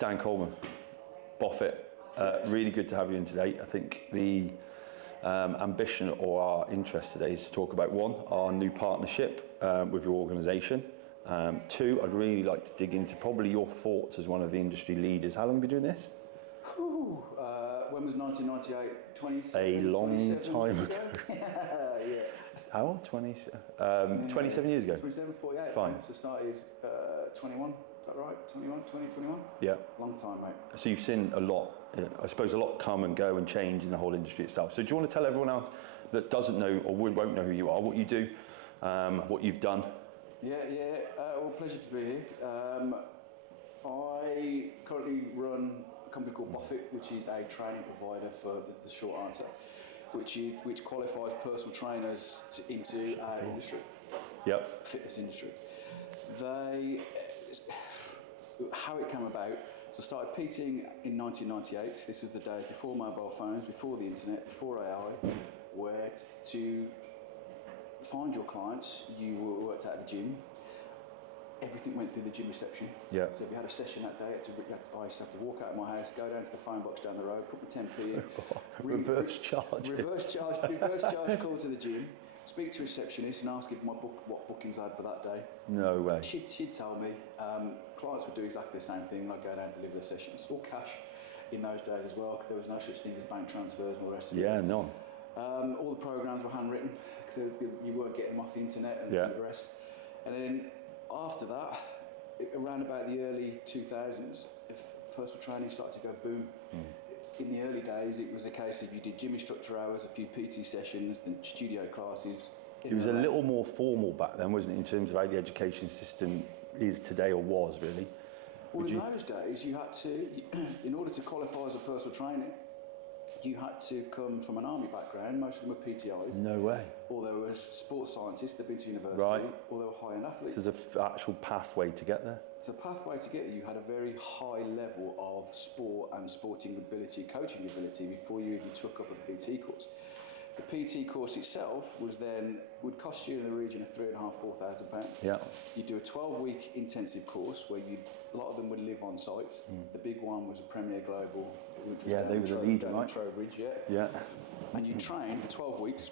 Dan Colman, Boffit. Really good to have you in today. I think the ambition or our interest today is to talk about one, our new partnership with your organisation. Two, I'd really like to dig into probably your thoughts as one of the industry leaders. How long have you been doing this? When was 1998? 27? A long time ago. Yeah. How old? 27 years ago. 27, 48. Fine. So started 21, is that right? 21, 20, 21? Yeah. Long time, mate. So you've seen a lot, I suppose a lot come and go and change in the whole industry itself. So do you want to tell everyone else that doesn't know or won't know who you are, what you do, what you've done? Yeah. Well, pleasure to be here. I currently run a company called Boffit, which is a training provider for the short answer, which qualifies personal trainers into our industry. Yep. Fitness industry. How it came about, so I started PTing in 1998. This was the days before mobile phones, before the internet, before AI, where to find your clients, you worked out of the gym. Everything went through the gym reception. Yeah. So if you had a session that day, I used to have to walk out of my house, go down to the phone box down the road, put my 10p in. Reverse charge. Reverse charge call to the gym, speak to a receptionist and ask if what bookings I had for that day. No way. She'd tell me. Clients would do exactly the same thing, and I'd go down and deliver the sessions. All cash in those days as well, because there was no such thing as bank transfers and all the rest of it. Yeah, no. All the programs were handwritten, because you weren't getting them off the internet and the rest. And then after that, around about the early 2000s, if personal training started to go boom. In the early days, it was a case of you did gym instructor hours, a few PT sessions, then studio classes. It was a little more formal back then, wasn't it, in terms of how the education system is today, or was really? Well, in those days, you had to, in order to qualify as a personal trainer, you had to come from an army background. Most of them were PTIs. No way. Or they were sports scientists, they'd been to university, right. Or they were high-end athletes. So there's an actual pathway to get there? So the pathway to get there, you had a very high level of sport and sporting ability, coaching ability, before you even took up a PT course. The PT course itself would cost you in the region of £3,500–4,000 £4,000. Yeah. You'd do a 12-week intensive course where a lot of them would live on site. The big one was a Premier Global. Which was they were the leader, right? Trowbridge, Yeah. And you train for 12 weeks.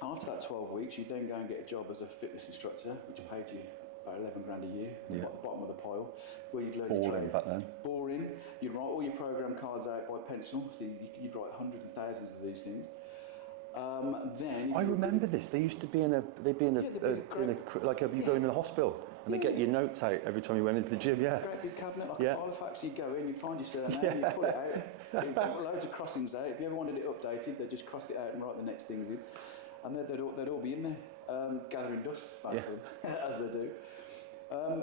After that 12 weeks, you then go and get a job as a fitness instructor, which paid you about 11 grand a year, bottom of the pile, where you'd learn your trade. Back then. Boring. You'd write all your program cards out by pencil, so you'd write hundreds and thousands of these things. Then I remember this. They used to be you go in the hospital and they get your notes out every time you went into the gym. Yeah. Great big cabinet like a file of facts. You'd go in, you'd find your surname, you'd pull it out. You'd put loads of crossings out. If you ever wanted it updated, they'd just cross it out and write the next things in, and they'd all be in there gathering dust, as they do.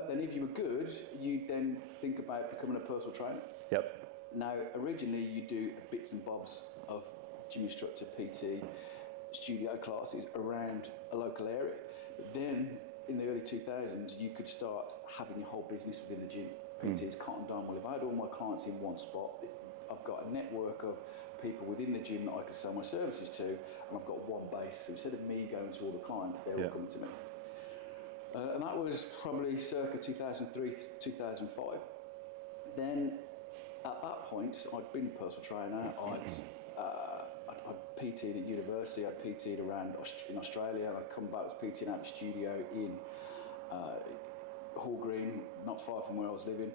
Then if you were good, you'd then think about becoming a personal trainer. Yep. Now, originally you do bits and bobs of gym instructor, PT, studio classes around a local area. But then, in the early 2000s, you could start having your whole business within the gym. PT's cotton done. Well, if I had all my clients in one spot, I've got a network of people within the gym that I could sell my services to, and I've got one base. So instead of me going to all the clients, they're all coming to me. And that was probably circa 2003, 2005. Then, at that point, I'd been a personal trainer. I'd PT'd at university, I'd PT'd around in Australia, and I'd come back, was PT'ing out of the studio in Hall Green, not far from where I was living.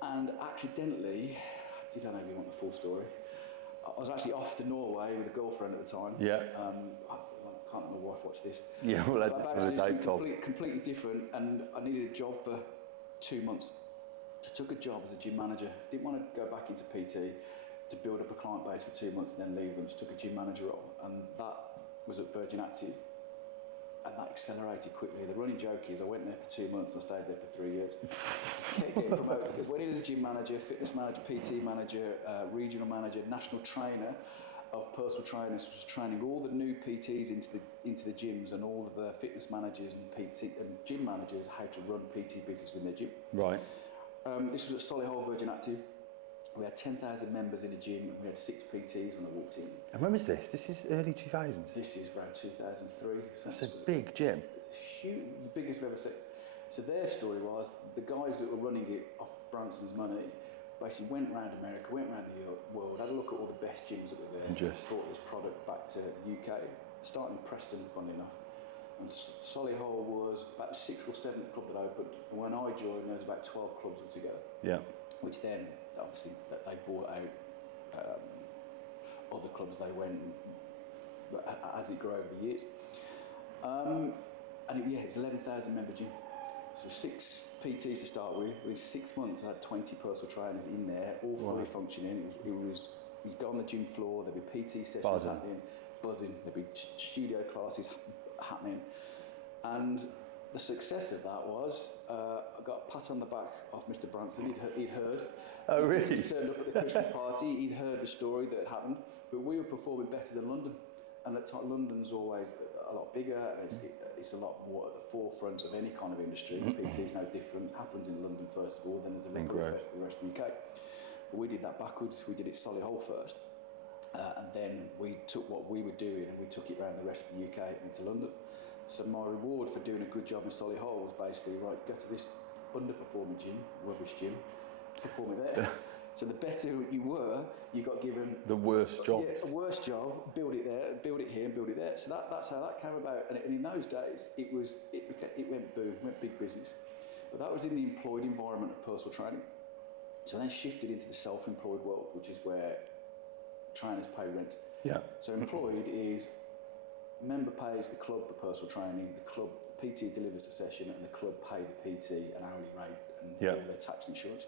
And accidentally, I don't know if you want the full story, I was actually off to Norway with a girlfriend at the time. Yeah. I can't let my wife watch this. Yeah, well, that's completely different, and I needed a job for 2 months. So I took a job as a gym manager. Didn't want to go back into PT to build up a client base for 2 months and then leave them. Just took a gym manager role, and that was at Virgin Active, and that accelerated quickly. The running joke is I went there for 2 months and stayed there for 3 years. Just kept getting promoted. Because when he was a gym manager, fitness manager, PT manager, regional manager, national trainer of personal trainers, was training all the new PTs into the gyms, and all of the fitness managers and PT and gym managers how to run PT business within their gym. Right. This was at Solihull Virgin Active. We had 10,000 members in a gym, and we had 6 PTs when I walked in. And when was this? This is early 2000s? This is around 2003. So it's a big gym. It's huge, the biggest I've ever seen. So their story was the guys that were running it off Branson's money basically went around America, went around the world, had a look at all the best gyms that were there, and brought this product back to the UK, starting in Preston, funnily enough. And Solihull was about the 6th or 7th club that opened. And when I joined, there was about 12 clubs altogether. Yeah. Which then, obviously, they bought out other clubs. They went as it grew over the years. And it was 11,000 member gym. So 6 PTs to start with. Within 6 months, I had 20 personal trainers in there, all fully functioning. You'd go on the gym floor, there'd be PT sessions happening, buzzing. There'd be studio classes happening. And the success of that was, I got a pat on the back off Mr. Branson. He'd heard. Oh, really? He turned up at the Christmas party. He'd heard the story that had happened. But we were performing better than London. And at the time, London's always a lot bigger, and it's a lot more at the forefront of any kind of industry. PT is no different. It happens in London first of all, then there's a ripple effect for the rest of the UK. But we did that backwards. We did it Solihull first. And then we took what we were doing and we took it around the rest of the UK and into London. So my reward for doing a good job in Solihull was basically, right, go to this underperforming gym, rubbish gym, perform it there. So the better you were, you got given the worst jobs. Yeah, a worse job, build it there, build it here, and build it there. So that's how that came about. And in those days, it went boom, went big business. But that was in the employed environment of personal training. So then shifted into the self-employed world, which is where trainers pay rent. Yeah. So employed is member pays the club for personal training, the club PT delivers a session, and the club pay the PT an hourly rate and do their tax and insurance.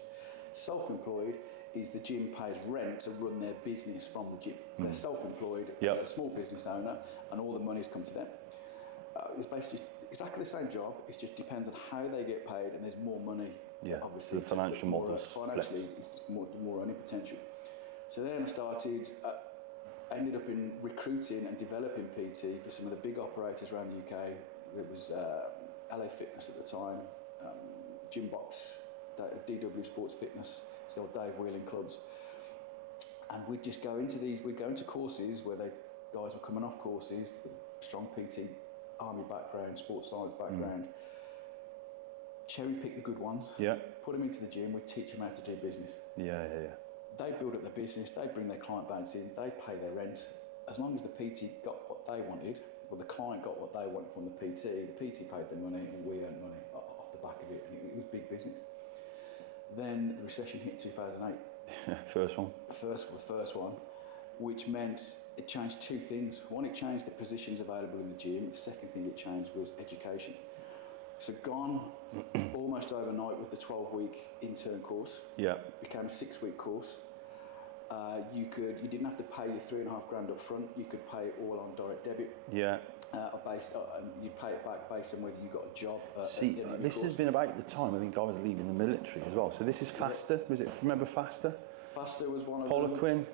Self-employed is the gym pays rent to run their business from the gym. They're self-employed, a small business owner, and all the money's come to them. It's basically exactly the same job. It just depends on how they get paid, and there's more money. Yeah. Obviously, so the financial models. Financially, it's more earning potential. So then I started. Ended up in recruiting and developing PT for some of the big operators around the UK. It was LA Fitness at the time, Gymbox, DW Sports Fitness, still Dave Wheeling clubs. And we'd just go into we'd go into courses where guys were coming off courses, strong PT, army background, sports science background, cherry pick the good ones, put them into the gym, we'd teach them how to do business. They build up the business, they bring their client balance in, they pay their rent. As long as the PT got what they wanted, or the client got what they wanted from the PT paid the money and we earned money off the back of it, and it was big business. Then the recession hit 2008. First one. The first one, which meant it changed 2 things. One, it changed the positions available in the gym. The second thing it changed was education. So gone almost overnight with the 12-week intern course. Became a 6-week course. You didn't have to pay your $3,500 up front. You could pay it all on direct debit. And you pay it back based on whether you got a job. See, this has been about the time I think I was leaving the military as well. So this is Faster. Was it? Remember Faster? Faster was one of Poliquin.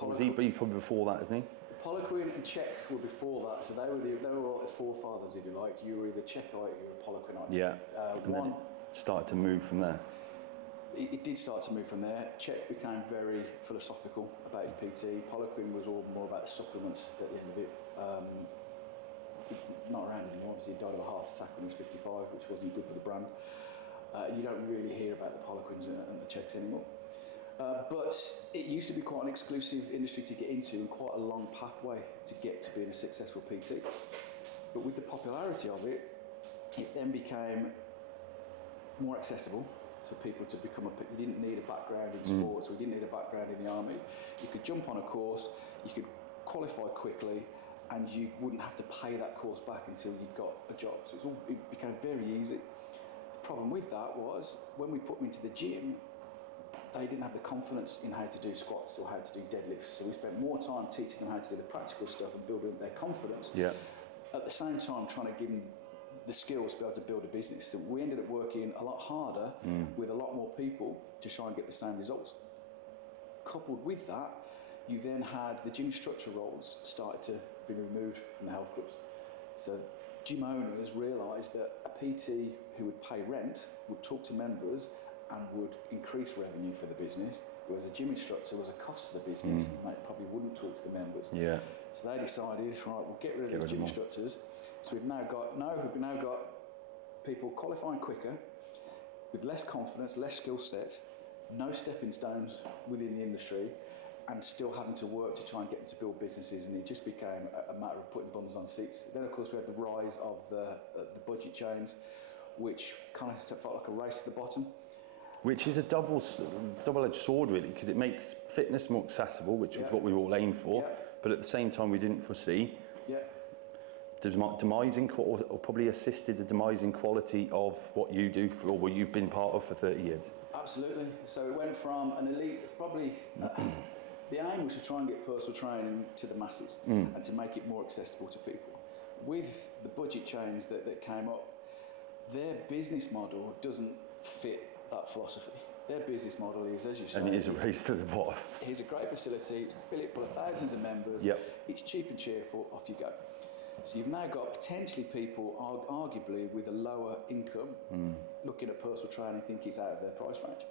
Was he probably before that, isn't he? Poliquin and Czech were before that, so they were all the forefathers, if you like. You were either Czechite or you were Poliquinite. And then it started to move from there. It did start to move from there. Czech became very philosophical about his PT. Poliquin was all more about the supplements at the end of it. Not around anymore. Obviously, he died of a heart attack when he was 55, which wasn't good for the brand. You don't really hear about the Poliquins and the Czechs anymore. But it used to be quite an exclusive industry to get into and quite a long pathway to get to being a successful PT. But with the popularity of it, it then became more accessible. So people to become you didn't need a background in sports or you didn't need a background in the army. You could jump on a course, you could qualify quickly, and you wouldn't have to pay that course back until you'd got a job. So it became very easy. The problem with that was when we put them into the gym, they didn't have the confidence in how to do squats or how to do deadlifts. So we spent more time teaching them how to do the practical stuff and building their confidence. At the same time, trying to give them the skills to be able to build a business. So we ended up working a lot harder with a lot more people to try and get the same results. Coupled with that, you then had the gym structure roles started to be removed from the health clubs. So gym owners realised that a PT who would pay rent would talk to members and would increase revenue for the business, whereas a gym instructor was a cost to the business and they probably wouldn't talk to the members. So they decided, right, we'll get rid of the gym instructors. So we've now got people qualifying quicker, with less confidence, less skill set, no stepping stones within the industry, and still having to work to try and get them to build businesses, and it just became a matter of putting bums on seats. Then, of course, we had the rise of the budget chains, which kind of felt like a race to the bottom. Which is a double-edged sword, really, because it makes fitness more accessible, which is what we all aim for, but at the same time, we didn't foresee demising, or probably assisted the demising quality of what you do, or what you've been part of for 30 years. Absolutely. So it went from an elite, probably... The aim was to try and get personal training to the masses and to make it more accessible to people. With the budget chains that came up, their business model doesn't fit that philosophy. Their business model is, as you say... And it is a race to the bottom. Here's a great facility, it's fill it full of thousands of members, it's cheap and cheerful, off you go. So you've now got potentially people, arguably with a lower income, looking at personal training, think it's out of their price range.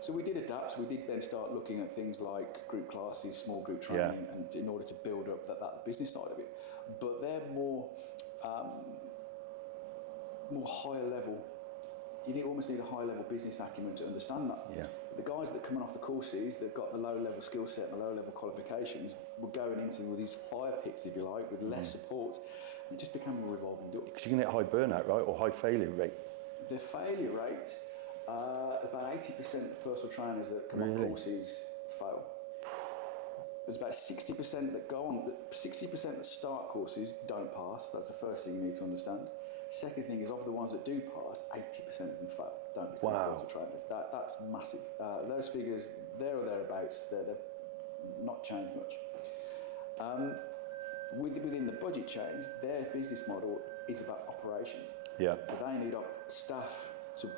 So we did adapt. We did then start looking at things like group classes, small group training, and in order to build up that business side of it. But they're more higher level. You almost need a high level business acumen to understand that. Yeah. The guys that are coming off the courses, they've got the low level skill set and the low level qualifications, were going into these fire pits, if you like, with less support. And it just became a revolving door. Because you can get high burnout, right, or high failure rate. The failure rate, about 80% of personal trainers that come off courses fail. There's about 60% that go on, 60% that start courses don't pass. That's the first thing you need to understand. Second thing is, of the ones that do pass, 80% of them fail, don't become personal trainers. That's massive. Those figures, there or thereabouts, they've not changed much. Within the budget chains, their business model is about operations. Yeah. So they need staff to...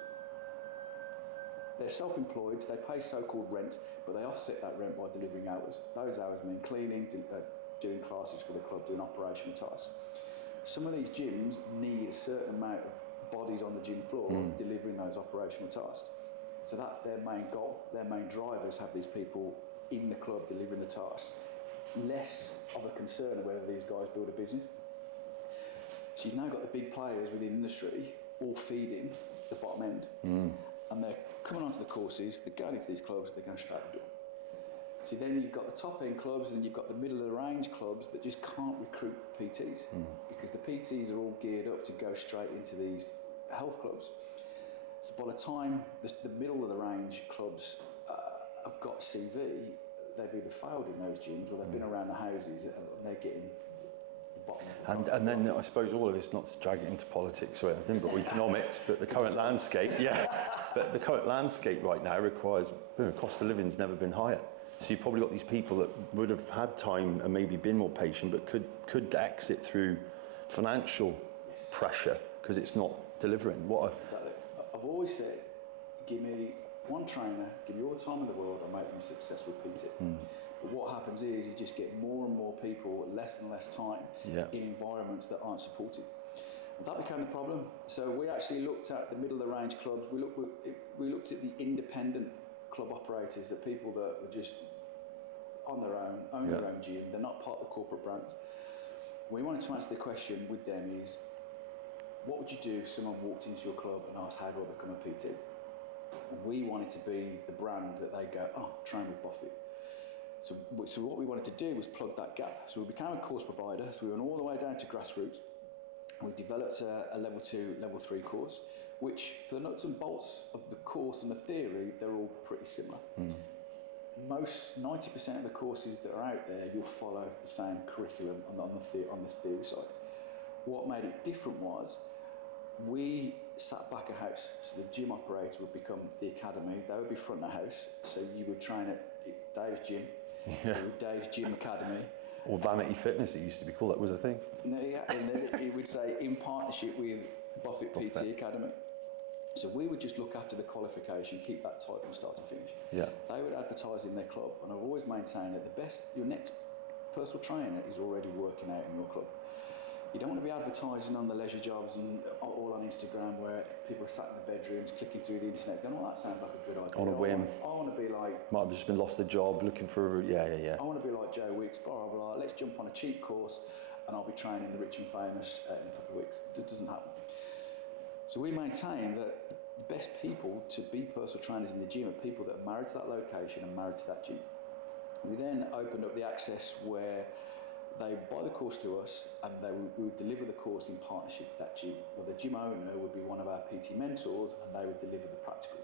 They're self-employed, so they pay so-called rent, but they offset that rent by delivering hours. Those hours mean cleaning, doing classes for the club, doing operational tasks. Some of these gyms need a certain amount of bodies on the gym floor delivering those operational tasks. So that's their main goal. Their main drivers have these people in the club delivering the tasks. Less of a concern of whether these guys build a business. So you've now got the big players within the industry all feeding the bottom end. And they're coming onto the courses, they're going into these clubs, they're going straight out the door. So then you've got the top end clubs, and then you've got the middle of the range clubs that just can't recruit PTs because the PTs are all geared up to go straight into these health clubs. So by the time the middle of the range clubs have got CV, they've either failed in those gyms or they've been around the houses and they're getting the bottom. And then I suppose all of this, not to drag it into politics or anything, but economics, but the current landscape, but the current landscape right now requires, cost of living's never been higher. So you've probably got these people that would have had time and maybe been more patient, but could exit through financial pressure because it's not delivering. Exactly. I've always said, give me one trainer, give me all the time in the world, and make them a successful PT. But what happens is you just get more and more people, less and less time in environments that aren't supportive. And that became the problem. So we actually looked at the middle of the range clubs. We looked at the independent club operators, the people that were just on their own, own their own gym. They're not part of the corporate brands. We wanted to answer the question with them is, what would you do if someone walked into your club and asked, how do I become a PT? And we wanted to be the brand that they go, oh, train with Boffit. So what we wanted to do was plug that gap. So we became a course provider. So we went all the way down to grassroots. We developed a level 2, level 3 course, which for the nuts and bolts of the course and the theory, they're all pretty similar. Most 90% of the courses that are out there, you'll follow the same curriculum on this theory side. What made it different was we sat back a house. So the gym operator would become the academy. They would be front of house. So you would train at Dave's gym, Dave's Gym Academy. Or Vanity Fitness, it used to be called, that was a thing. And then it would say, in partnership with Boffit PT Academy. So we would just look after the qualification, keep that tight from start to finish. They would advertise in their club, and I've always maintained that your next personal trainer is already working out in your club. You don't want to be advertising on the leisure jobs and all on Instagram where people are sat in the bedrooms clicking through the internet going, oh, that sounds like a good idea. On a whim. I want to be like... Might have just been lost a job, looking for I want to be like Joe Wicks, blah, blah, blah. Let's jump on a cheap course and I'll be training the rich and famous in a couple of weeks. It doesn't happen. So we maintain that the best people to be personal trainers in the gym are people that are married to that location and married to that gym. We then opened up the access where they buy the course through us, and we would deliver the course in partnership with that gym. Well, the gym owner would be one of our PT mentors, and they would deliver the practical.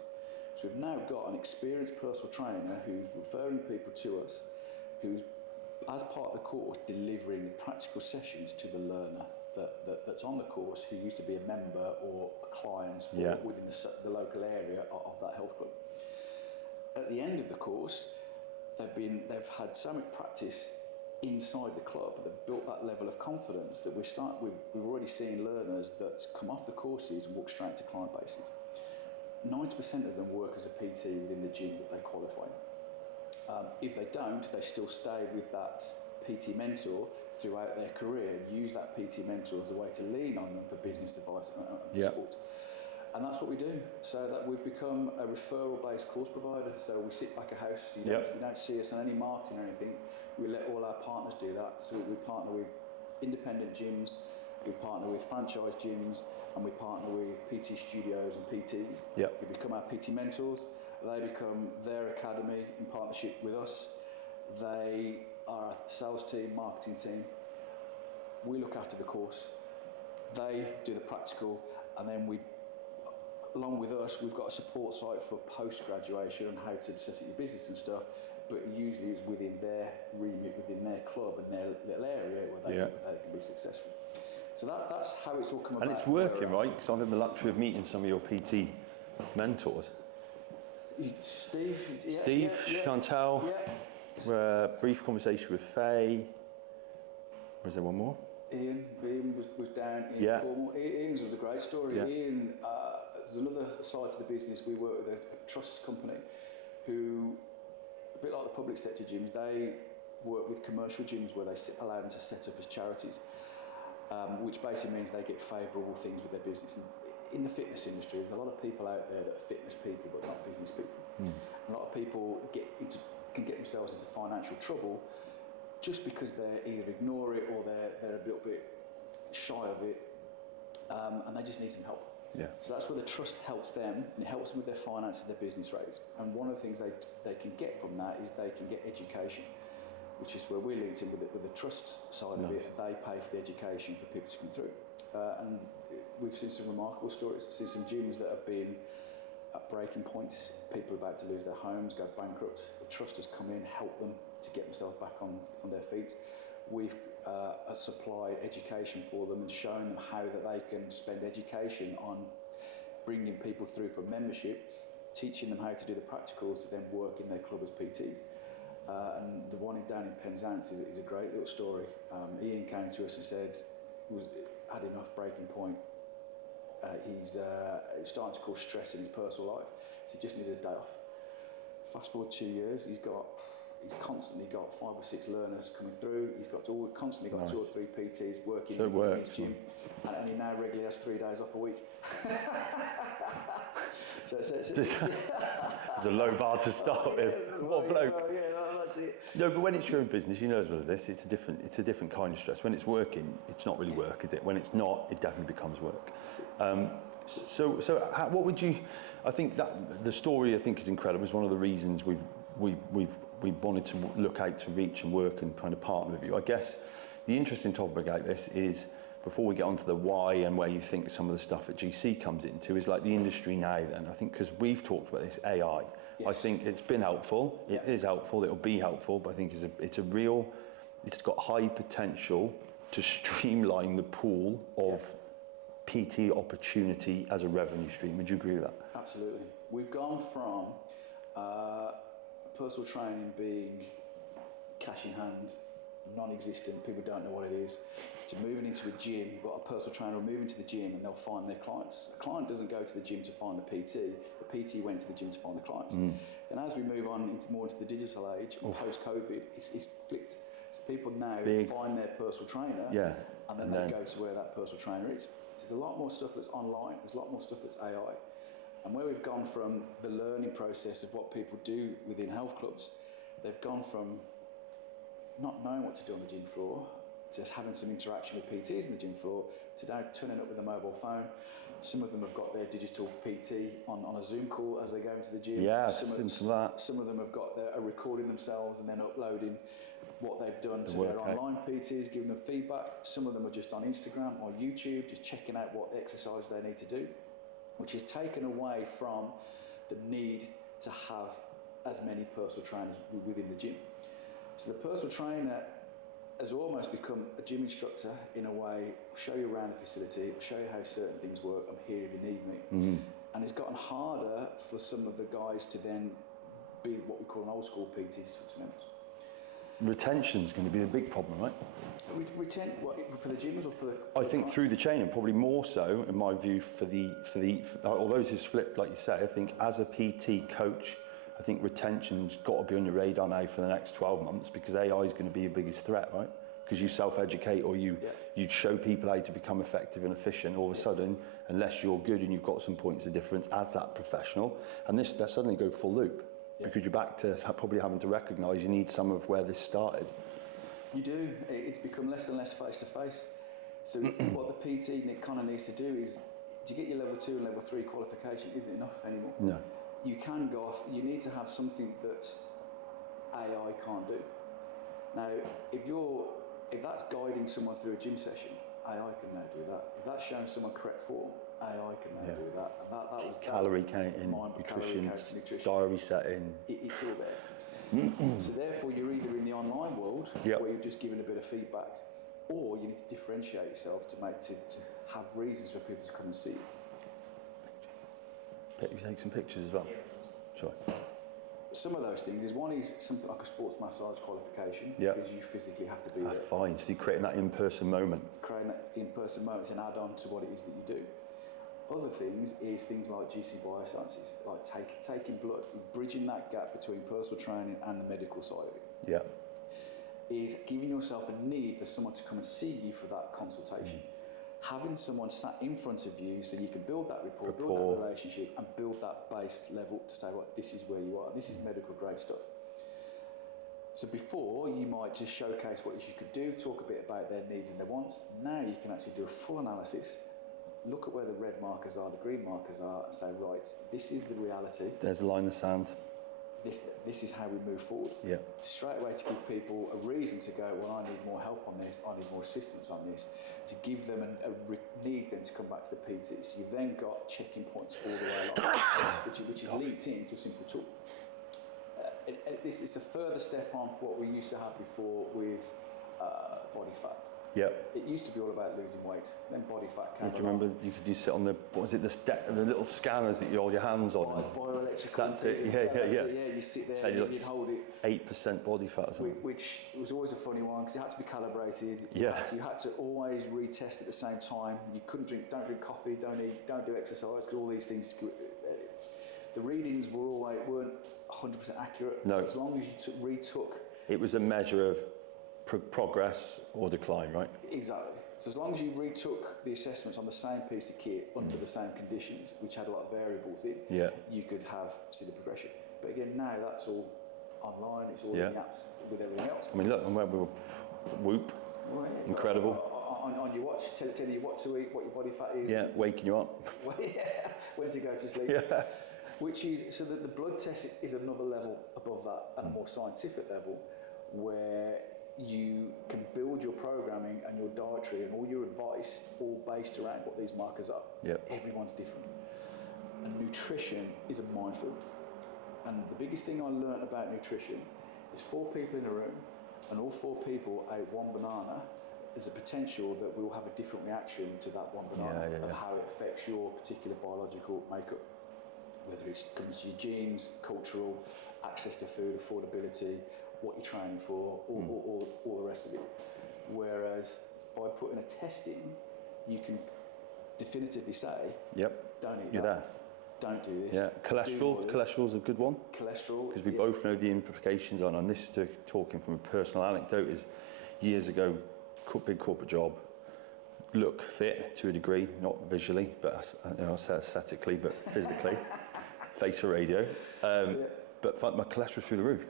So we've now got an experienced personal trainer who's referring people to us, who's, as part of the course, delivering the practical sessions to the learner that's on the course, who used to be a member or a client or within the local area of that health club. At the end of the course, they've had so much practice inside the club, they've built that level of confidence that we've already seen learners that come off the courses and walk straight to client bases. 90% of them work as a PT within the gym that they qualify. If they don't, they still stay with that PT mentor throughout their career, use that PT mentor as a way to lean on them for business advice and for sport. And that's what we do. So that we've become a referral-based course provider. So we sit back a house. You don't see us on any marketing or anything. We let all our partners do that. So we partner with independent gyms, we partner with franchise gyms, and we partner with PT studios and PTs. We become our PT mentors. They become their academy in partnership with us. They are our sales team, marketing team. We look after the course. They do the practical, and then along with us, we've got a support site for post-graduation and how to set up your business and stuff, but usually it's within their remit, within their club and their little area where they can be successful. So that's how it's all come about. And it's working, right? Because I've had the luxury of meeting some of your PT mentors. Steve, Chantal, brief conversation with Faye. Was there one more? Ian was down in Cornwall. Ian's was a great story. Ian, there's another side to the business. We work with a trust company who, a bit like the public sector gyms, they work with commercial gyms where they allow them to set up as charities, which basically means they get favourable things with their business. And in the fitness industry, there's a lot of people out there that are fitness people but not business people. A lot of people can get themselves into financial trouble just because they either ignore it or they're a little bit shy of it, and they just need some help. So that's where the trust helps them, and it helps them with their finances, their business rates. And one of the things they can get from that is they can get education, which is where we're linked in with the trust side of it. They pay for the education for people to come through. And we've seen some remarkable stories. We've seen some gyms that have been at breaking points, people about to lose their homes, go bankrupt. The trust has come in, helped them to get themselves back on their feet. We've supplied education for them and shown them how that they can spend education on bringing people through from membership, teaching them how to do the practicals to then work in their club as PTs. And the one down in Penzance is a great little story. Ian came to us and said he had enough breaking point. He's starting to cause stress in his personal life, so he just needed a day off. Fast forward 2 years, he's constantly got 5 or 6 learners coming through. He's constantly got 2 or 3 PTs working in his gym, and he now regularly has 3 days off a week. It's a low bar to start with. What a bloke. That's it. No, but when it's your own business, you know as well as this, it's a different kind of stress. When it's working, it's not really work, is it? When it's not, it definitely becomes work. What would you? I think that the story I think is incredible. It's one of the reasons we wanted to look out to reach and work and kind of partner with you. I guess the interesting topic about this is, before we get onto the why and where you think some of the stuff at GC comes into, is like the industry now then. I think because we've talked about this AI, I think it's been helpful, it is helpful, it'll be helpful, but I think it's got high potential to streamline the pool of PT opportunity as a revenue stream. Would you agree with that? Absolutely. We've gone from personal training being cash in hand, non-existent, people don't know what it is, to moving into a gym. You've got a personal trainer will move into the gym and they'll find their clients. A client doesn't go to the gym to find the PT went to the gym to find the clients. Then as we move on more into the digital age, post-COVID, it's flipped. So people now find their personal trainer and then they go to where that personal trainer is. So there's a lot more stuff that's online, there's a lot more stuff that's AI. And where we've gone from the learning process of what people do within health clubs, they've gone from not knowing what to do on the gym floor, to having some interaction with PTs in the gym floor, to now turning up with a mobile phone, Some of them have got their digital PT on a Zoom call as they go into the gym. Yeah, some of them have got are recording themselves and then uploading what they've done to their online PTs, giving them feedback. Some of them are just on Instagram or YouTube, just checking out what exercise they need to do, which is taken away from the need to have as many personal trainers within the gym. So the personal trainer has almost become a gym instructor in a way, show you around the facility, show you how certain things work, I'm here if you need me. And it's gotten harder for some of the guys to then be what we call an old school PT, to be honest. Retention's going to be the big problem, right? What, for the gyms or for the... I think through the chain, and probably more so, in my view, for although this is flipped, like you say, I think as a PT coach, I think retention's got to be on your radar now for the next 12 months, because AI is going to be your biggest threat, right? Because you self-educate or you show people how to become effective and efficient, all of a sudden, unless you're good and you've got some points of difference as that professional, and that suddenly go full loop, because you're back to probably having to recognise you need some of where this started. You do. It's become less and less face-to-face. So what the PT kind of needs to do is, to get your level 2 and level 3 qualification isn't enough anymore. No. You can go off, you need to have something that AI can't do. Now, if that's guiding someone through a gym session, AI can now do that. If that's showing someone correct form, AI can now do that. And that was calorie counting, nutrition, diary setting. It's all there. So therefore, you're either in the online world, where you're just giving a bit of feedback, or you need to differentiate yourself to have reasons for people to come and see you. You take some pictures as well. Sorry. Some of those things is, one is something like a sports massage qualification, because you physically have to be there. Fine. So you're creating that in-person moment. Creating that in-person moment is an add-on to what it is that you do. Other things is things like GC Biosciences, like taking blood, bridging that gap between personal training and the medical side of it. Yeah. Is giving yourself a need for someone to come and see you for that consultation. Having someone sat in front of you so you can build that rapport, build that relationship, and build that base level to say, right, this is where you are, this is medical grade stuff. So before, you might just showcase what you could do, talk a bit about their needs and their wants. Now you can actually do a full analysis, look at where the red markers are, the green markers are, and say, right, this is the reality. There's a line in the sand. This is how we move forward. Yeah. Straight away, to give people a reason to go, well, I need more help on this, I need more assistance on this, to give them a need then to come back to the PT. So you've then got checking points all the way along, which is linked into a simple tool. This is a further step on from what we used to have before with body fat. Yep. It used to be all about losing weight. Then body fat came. Do you remember you sit on the the little scanners that you hold your hands on? Bioelectrical. That's it. Yeah. You sit there and you'd hold it. 8% body fat or something. Which was always a funny one because it had to be calibrated. Yeah. You had to always retest at the same time. You couldn't don't drink coffee, don't eat, don't do exercise, because all these things. The readings weren't 100% accurate. No. As long as you retook. It was a measure of progress or decline, right? Exactly. So as long as you retook the assessments on the same piece of kit under the same conditions, which had a lot of variables in, you could see the progression. But again, now that's all online. It's all in the apps with everything else. I mean, look, and when we were Whoop, incredible. On your watch, telling you what to eat, what your body fat is. Yeah, waking you up. When to go to sleep. Yeah. Which is, so that the blood test is another level above that, and a more scientific level, where you can build your programming and your dietary and all your advice all based around what these markers are. Yep. Everyone's different. And nutrition is a minefield. And the biggest thing I learned about nutrition is 4 people in a room, and all 4 people ate one banana. There's a potential that we'll have a different reaction to that one banana of how it affects your particular biological makeup. Whether it comes to your genes, cultural, access to food, affordability, what you're training for, all the rest of it. Whereas by putting a test in, you can definitively say, don't eat that. Don't do this. Yeah, cholesterol's a good one. Cholesterol. Because we both know the implications on, and this is talking from a personal anecdote, is years ago, big corporate job, look fit to a degree, not visually, but aesthetically, but physically, face for radio. But my cholesterol through the roof.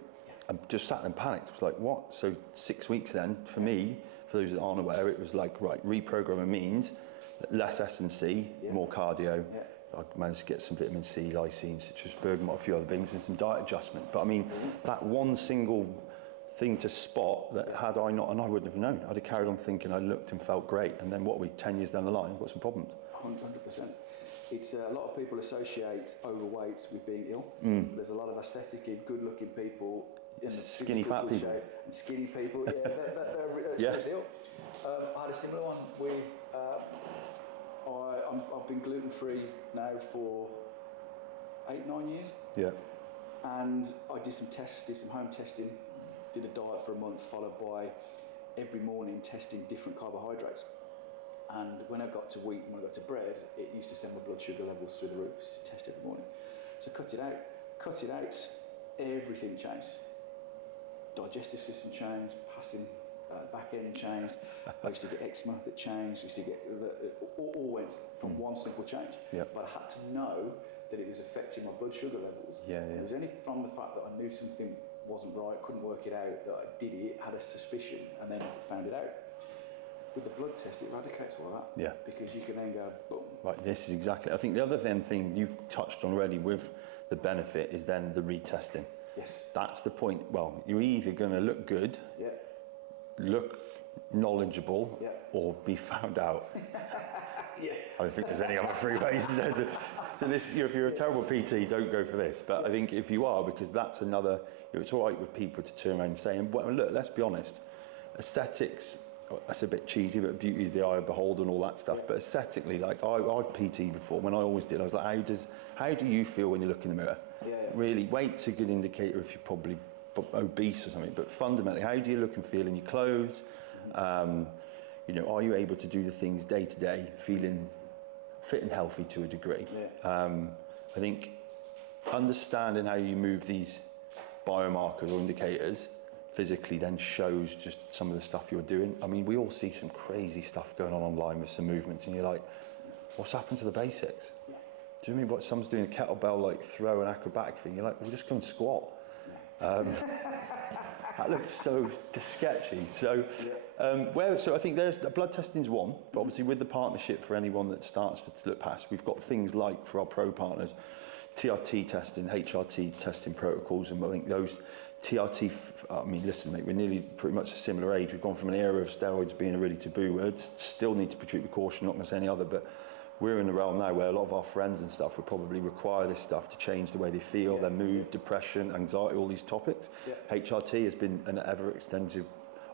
I just sat and panicked. I was like, what? So 6 weeks then, for me, for those that aren't aware, it was like, right, reprogramming means less S&C, more cardio. I managed to get some vitamin C, lysine, citrus bergamot, a few other things, and some diet adjustment. But I mean, that one single thing to spot that had I not, and I wouldn't have known, I'd have carried on thinking I looked and felt great, and then what are we, 10 years down the line, I've got some problems. 100%. It's a lot of people associate overweight with being ill. There's a lot of aesthetically good-looking people in the skinny fat people shape, and skinny people. They're ill. I had a similar one with. I've been gluten-free now for 8-9 years. Yeah. And I did some tests, did some home testing, did a diet for a month, followed by every morning testing different carbohydrates. And when I got to wheat and when I got to bread, it used to send my blood sugar levels through the roof. Test every morning. So cut it out, everything changed. Digestive system changed, passing back end changed. I used to get eczema that changed. I used to get all went from one simple change. Yep. But I had to know that it was affecting my blood sugar levels. It was only from the fact that I knew something wasn't right, couldn't work it out, that I did it, had a suspicion, and then found it out. With the blood test, it eradicates all that. Yeah. Because you can then go, boom. Right, this is exactly. I think the other thing you've touched on already with the benefit is then the retesting. Yes. That's the point. Well, you're either going to look good, look knowledgeable, or be found out. I don't think there's any other three ways. So this, if you're a terrible PT, don't go for this. But I think if you are, because that's another, it's all right with people to turn around and say, well, look, let's be honest, aesthetics, that's a bit cheesy, but beauty is the eye of the beholder and all that stuff. But aesthetically, like I've PT'd before, when I always did, I was like, how do you feel when you look in the mirror? Really, weight's a good indicator if you're probably obese or something, but fundamentally, how do you look and feel in your clothes? Are you able to do the things day to day, feeling fit and healthy to a degree? I think understanding how you move these biomarkers or indicators physically then shows just some of the stuff you're doing. I mean, we all see some crazy stuff going on online with some movements, and you're like, what's happened to the basics? Do you mean what someone's doing a kettlebell like throw an acrobatic thing? You're like, well, just go and squat. That looks so sketchy. So, so I think there's blood testing's one, but obviously with the partnership for anyone that starts to look past, we've got things like for our pro partners, TRT testing, HRT testing protocols, and I think those TRT. I mean, listen, mate, we're nearly pretty much a similar age. We've gone from an era of steroids being a really taboo word, still need to be treated with caution, not going to say any other, but we're in the realm now where a lot of our friends and stuff would probably require this stuff to change the way they feel, their mood, depression, anxiety, all these topics. HRT has been an ever-extensive,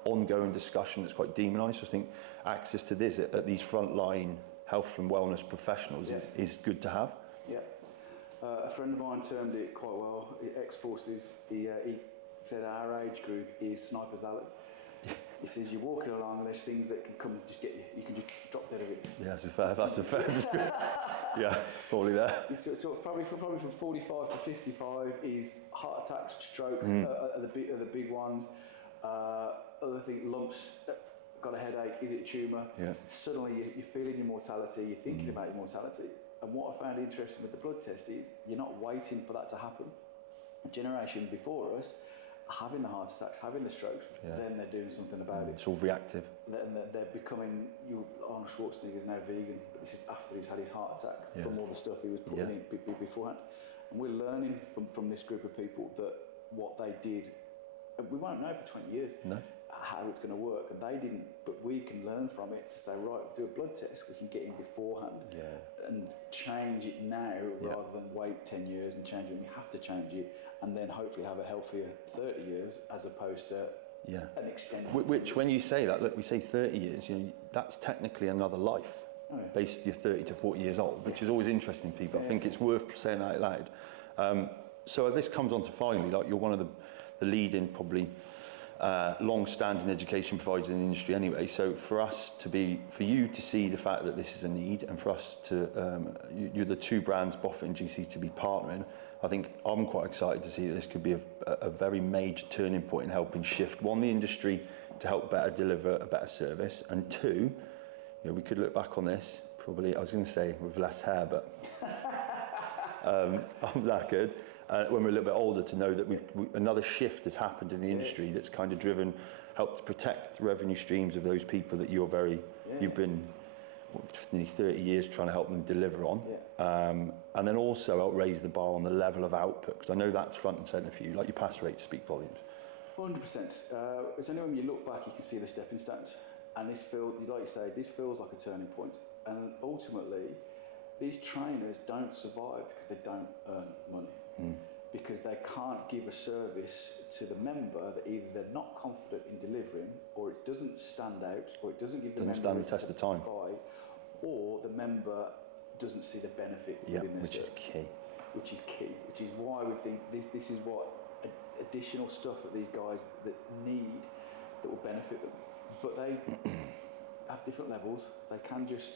ongoing discussion that's quite demonised. So I think access to this at these frontline health and wellness professionals is good to have. A friend of mine termed it quite well, ex-forces. He said our age group is Sniper's Alley. He says you're walking along and there's things that can come and just get you. You can just drop dead of it. Yeah, that's a fair description. Yeah, probably there. So probably from 45 to 55 is heart attacks, stroke are the big ones. Other thing, lumps, got a headache, is it a tumour? Suddenly you're feeling your mortality, you're thinking about your mortality. And what I found interesting with the blood test is you're not waiting for that to happen. A generation before us, having the heart attacks, having the strokes, then they're doing something about it. It's all reactive. Then they're becoming, Arnold Schwarzenegger is now vegan, but this is after he's had his heart attack from all the stuff he was putting in beforehand. And we're learning from this group of people that what they did, we won't know for 20 years how it's going to work, and they didn't, but we can learn from it to say, right, do a blood test, we can get in beforehand and change it now rather than wait 10 years and change it when you have to change it, and then hopefully have a healthier 30 years as opposed to an extended. Which, when you say that, look, we say 30 years, that's technically another life. Based, you're 30 to 40 years old, which is always interesting to people. I think it's worth saying that out loud. So this comes on to finally, like, you're one of the leading, probably, long-standing education providers in the industry anyway. So for you to see the fact that this is a need, and for us to, you're the two brands, Boffit and GC, to be partnering, I think I'm quite excited to see that this could be a very major turning point in helping shift, one, the industry to help better deliver a better service, and two, we could look back on this, probably, I was going to say with less hair, but I'm that good. When we're a little bit older, to know that another shift has happened in the industry that's kind of helped to protect the revenue streams of those people that you've been nearly 30 years trying to help them deliver on. Yeah. And then also help raise the bar on the level of output, because I know that's front and centre for you, like your pass rates speak volumes. 100%. It's only when you look back you can see the stepping stones, and this feels, like you say, this feels like a turning point. And ultimately, these trainers don't survive because they don't earn money, because they can't give a service to the member that either they're not confident in delivering, or it doesn't stand out, or it doesn't give the member stand the test of time, buy, or the member doesn't see the benefit within their service. Which is key. Which is why we think this is what additional stuff that these guys that need that will benefit them. But they have different levels. They can just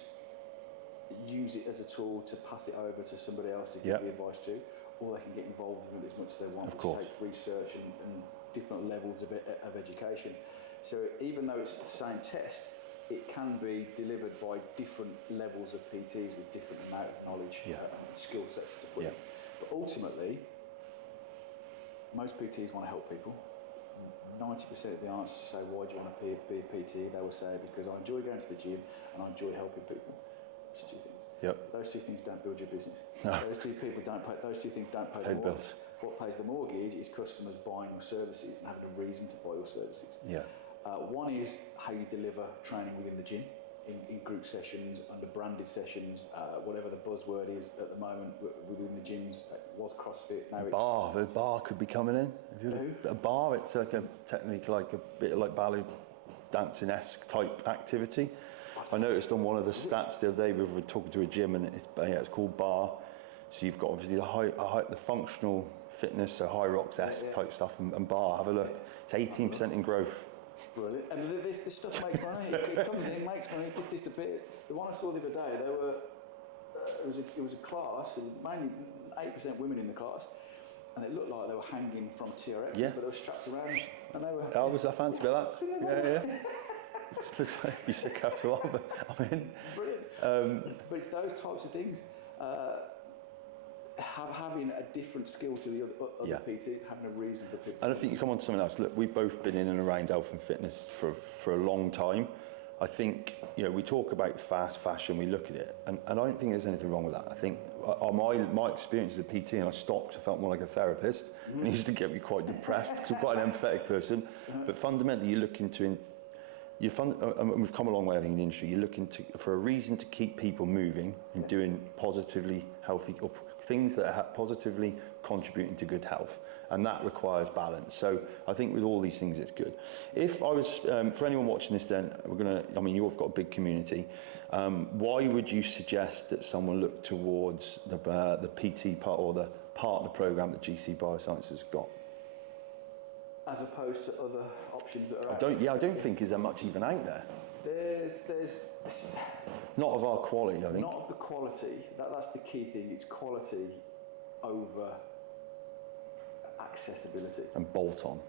use it as a tool to pass it over to somebody else to give the advice to, or they can get involved with it as much as they want, which takes research and different levels of education. So even though it's the same test, it can be delivered by different levels of PTs with different amount of knowledge and skill sets to put in. But ultimately, most PTs want to help people. 90% of the answers say, why do you want to be a PT? They will say, because I enjoy going to the gym and I enjoy helping people. It's two things. Those two things don't build your business. No. Those two things don't pay the bills. What pays the mortgage is customers buying your services and having a reason to buy your services. One is how you deliver training within the gym, in group sessions, under branded sessions, whatever the buzzword is at the moment within the gyms. It was CrossFit, now the bar could be coming in. A bar, it's like technically like a bit like ballet dancing-esque type activity. I noticed on one of the stats the other day, we were talking to a gym, and it's called bar. So you've got obviously the functional fitness, so high rocks-esque type stuff, and bar. Have a look. It's 18% in growth. Brilliant. And this stuff makes money. It comes in, makes money, it just disappears. The one I saw the other day, it was a class, and mainly 8% women in the class, and it looked like they were hanging from TRXs, but they were strapped around, and they were... Oh, was that fancy about that? Yeah. It just looks like you'd be sick after a while, but I mean... Brilliant. But it's those types of things. Having a different skill to the other PT, having a reason for people. And I think you come on to something else. Look, we've both been in and around health and fitness for a long time. I think, we talk about fast fashion, we look at it, and I don't think there's anything wrong with that. I think my experience as a PT, and I stopped, I felt more like a therapist, and it used to get me quite depressed, because I'm quite an empathetic person, but fundamentally you're looking to... and we've come a long way, I think, in the industry. You're looking for a reason to keep people moving and doing positively healthy, or things that are positively contributing to good health, and that requires balance. So I think with all these things, it's good. If I was, for anyone watching this, then you've got a big community. Why would you suggest that someone look towards the PT part or the partner program that GC Biosciences has got? As opposed to other options that are out there? I don't think there's much even out there. There's not of our quality, I think. Not of the quality. That's the key thing. It's quality over accessibility. And bolt on.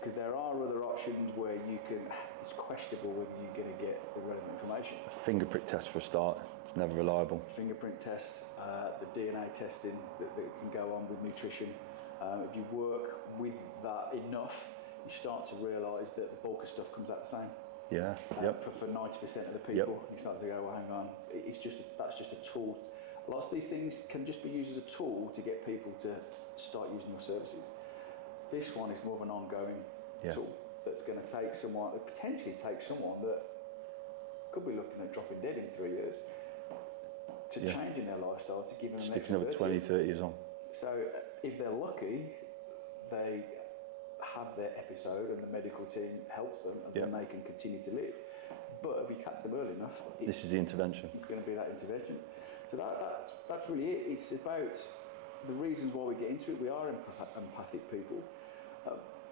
Because there are other options where you can. It's questionable whether you're going to get the relevant information. A fingerprint test for a start. It's never reliable. Fingerprint test, the DNA testing that can go on with nutrition. If you work with that enough, you start to realise that the bulk of stuff comes out the same. For 90% of the people, you start to go, well, hang on, that's just a tool. Lots of these things can just be used as a tool to get people to start using your services. This one is more of an ongoing tool that's going to potentially take someone that could be looking at dropping dead in 3 years to changing their lifestyle, to give them an extra another 20, 30 years on. So if they're lucky, they have their episode and the medical team helps them, and then they can continue to live. But if you catch them early enough, this is the intervention. It's going to be that intervention. So that's really it. It's about the reasons why we get into it. We are empathic people.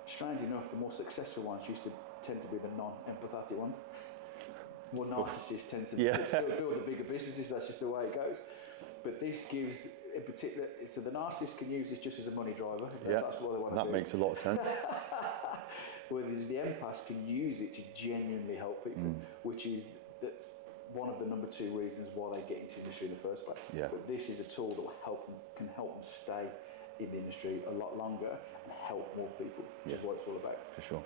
Strange enough, the more successful ones tend to be the non-empathetic ones. More narcissists tend to build the bigger businesses. That's just the way it goes. But this gives, in particular, so the narcissist can use this just as a money driver. That's what they want to do. That makes a lot of sense. Whereas the empaths can use it to genuinely help people, which is one of the number 2 reasons why they get into the industry in the first place. But this is a tool that can help them stay in the industry a lot longer and help more people, which is what it's all about. For sure.